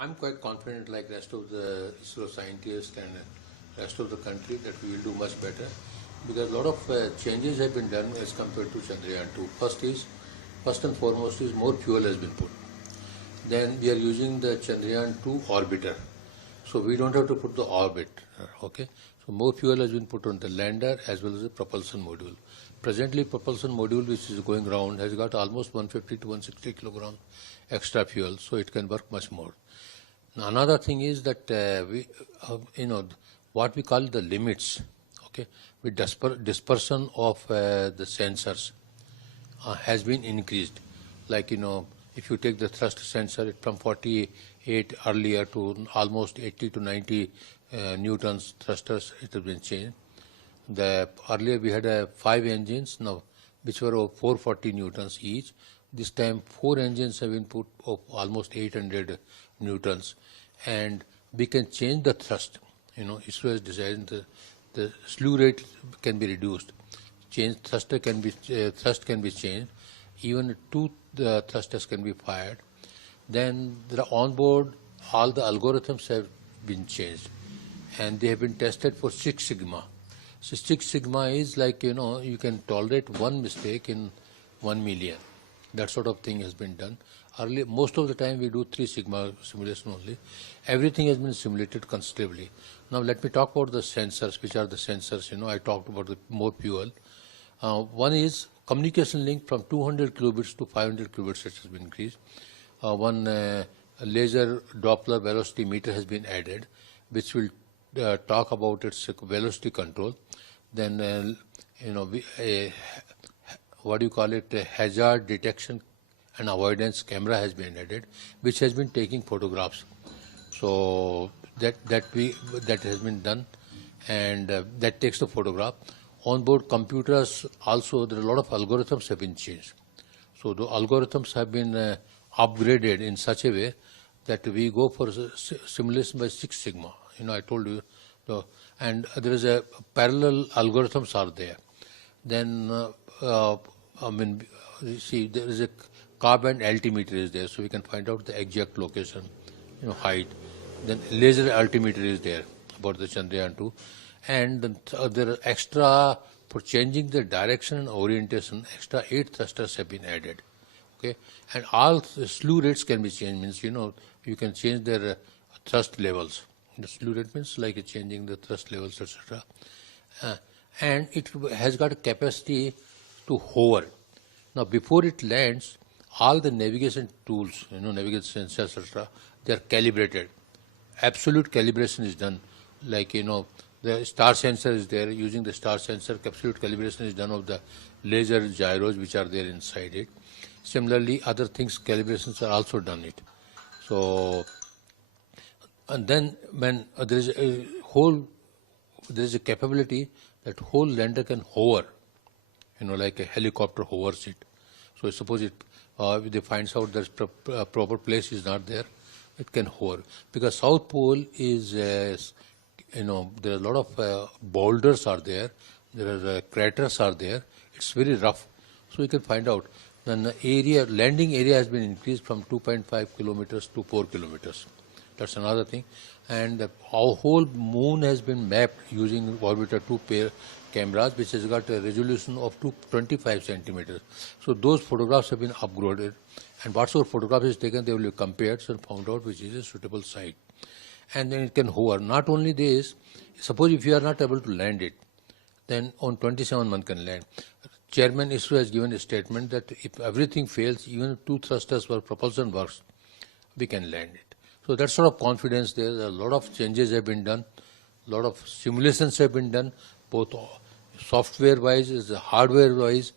I'm quite confident, like rest of the ISRO scientists and rest of the country, that we will do much better, because a lot of changes have been done as compared to Chandrayaan 2. First and foremost is more fuel has been put. Then we are using the Chandrayaan 2 orbiter, so we don't have to put the orbit. Okay, so more fuel has been put on the lander as well as the propulsion module. Presently, propulsion module which is going around has got almost 150 to 160 kilograms extra fuel, so it can work much more. Now, another thing is that what we call the limits, okay, with dispersion of the sensors has been increased. Like, if you take the thrust sensor from 48 earlier to almost 80 to 90 newtons thrusters, it has been changed. Earlier we had 5 engines now, which were of 440 newtons each. This time 4 engines have been put of almost 800 newtons, and we can change the thrust. ISRO has designed the slew rate can be reduced. Thrust can be changed. Even 2 thrusters can be fired. Then on board all the algorithms have been changed, and they have been tested for 6 sigma. So 6 sigma is like, you can tolerate one mistake in 1 million. That sort of thing has been done. Earlier, most of the time we do 3 sigma simulation only. Everything has been simulated considerably. Now let me talk about the sensors. Which are the sensors? I talked about the more fuel. One is communication link from 200 kilobits to 500 kilobits, which has been increased. One laser Doppler velocity meter has been added, which will talk about its velocity control. Then, a hazard detection and avoidance camera has been added, which has been taking photographs. So that has been done, and that takes the photograph. Onboard computers also, there are a lot of algorithms have been changed. So the algorithms have been upgraded in such a way that we go for simulation by 6 sigma. I told you, and there is a parallel algorithms are there. Then see, there is a carbon altimeter is there, so we can find out the exact location, height. Then laser altimeter is there about the Chandrayaan 2, and there are extra for changing the direction and orientation. Extra 8 thrusters have been added. Okay, and all the slew rates can be changed. Means you can change their thrust levels. The slew rate means like changing the thrust levels, etc. And it has got a capacity to hover. Now, before it lands, all the navigation tools, navigation sensors, etc., they are calibrated. Absolute calibration is done. Like, the star sensor is there. Using the star sensor, absolute calibration is done of the laser gyros which are there inside it. Similarly, other things, calibrations are also done it. So, and then when there is a capability that whole lander can hover, like a helicopter hovers it. So suppose if they finds out there's proper place is not there, it can hover. Because South Pole is, there are a lot of boulders are there, there are craters are there. It's very rough, so you can find out. Then the landing area has been increased from 2.5 kilometers to 4 kilometers. That's another thing. And our whole moon has been mapped using Orbiter 2 pair cameras, which has got a resolution of 225 centimeters. So those photographs have been upgraded, and whatsoever photograph is taken, they will be compared and found out which is a suitable site. And then it can hover. Not only this, suppose if you are not able to land it, then on 27 one can land. Chairman ISRO has given a statement that if everything fails, even 2 thrusters for propulsion works, we can land it. So that sort of confidence there. A lot of changes have been done, a lot of simulations have been done, both software-wise as hardware-wise.